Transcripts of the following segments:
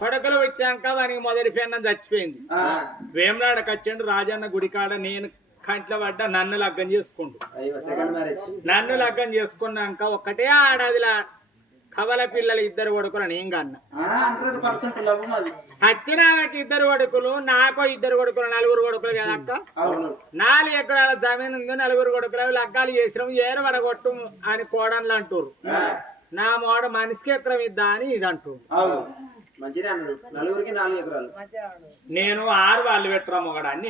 కొడకలు వచ్చాక వానికి మొదటి పెన్నం చచ్చిపోయింది. వేమనాడకి వచ్చిండు రాజన్న గుడికాడ. నేను కంట్లో పడ్డా, నన్ను లగ్గం చేసుకుంటు. నన్ను లగ్గం చేసుకున్నాక ఒక్కటే ఆడదిలా కవల పిల్లలు 2 కొడుకులు నేను కన్నా. సత్యనారాయణకి 2 కొడుకులు, నాకు 2 కొడుకులు, 4 కొడుకులు కదక్క. 4 ఎకరాల జమీన్ ఉంది, 4 కొడుకులు లగ్గాలు చేసినాం. ఏరు వడగొట్టు అని కోడన్లు అంటారు. నా మోడ మనిషికి ఎకరం ఇద్దా అని ఇది అంటారు. నేను 6 వాళ్ళు పెట్టరా మొగడా అని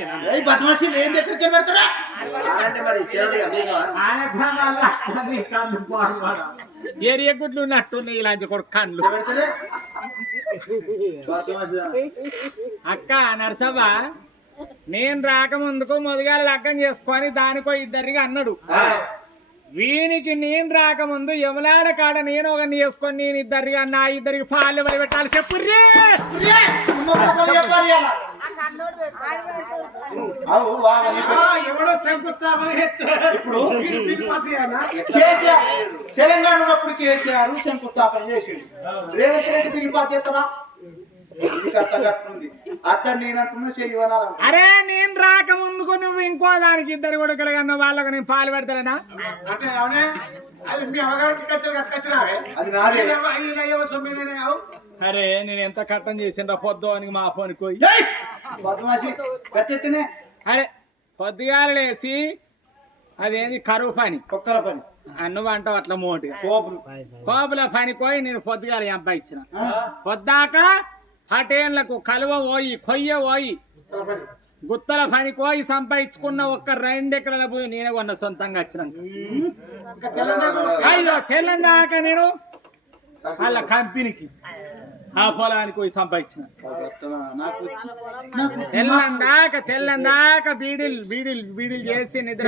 ఏరియా గుడ్లు ఉన్నట్టుంది ఇలాంటి కొడుకు కళ్ళు. అక్క నరసవ్వ, నేను రాకముందుకు మొదగాలు లగ్గం చేసుకొని దానికో 2 అన్నాడు. వీనికి నేను రాకముందు యమలాడ కాడ నేను ఒకరిని చేసుకొని నేను 2 నా 2 పాలు ఎవరు పెట్టాలి చెప్పు. తెలంగాణ ఉన్నప్పుడు కేసీఆర్ శంకుస్థాపన చేసిండు. రేవంత్ రెడ్డి బిల్లు పాస్ చేస్తారా? అరే నేను రాకముందుకు నువ్వు ఇంకో దానికి 2 కొడుకులు కన్నా వాళ్ళకు నేను పాలు పెడతానా? అరే నేను ఎంత కట్టం చేసిండ్రా పొద్దు అని మా ఫోన్ పోయి. అరే పొద్దుగాల లేసి అదేంది కరువు పని, కుక్కల పని నువ్వు అంటావు అట్లా మోటిగా కోపుల పని పోయి నేను పొద్దుగాల సంపాదించిన. పొద్దాక హటేన్లకు కలువ పోయి, కొయ్య పోయి, గుత్తల పని పోయి సంపాదించుకున్న 2 ఎకరాల పోయి నేనే కొన్న సొంతంగా వచ్చినాక. అయ్యో తెలంగాణ నేను వాళ్ళ కంపెనీకి ఆ పొలానికి పోయి సంపాదించిన. తెల్లందాక బీడీలు చేసి నిద్ర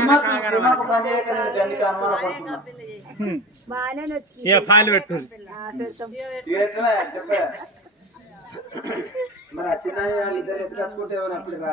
పాలు పెడుతుంది. మరి చిన్న 2 ఎత్తుకొచ్చుకుంటే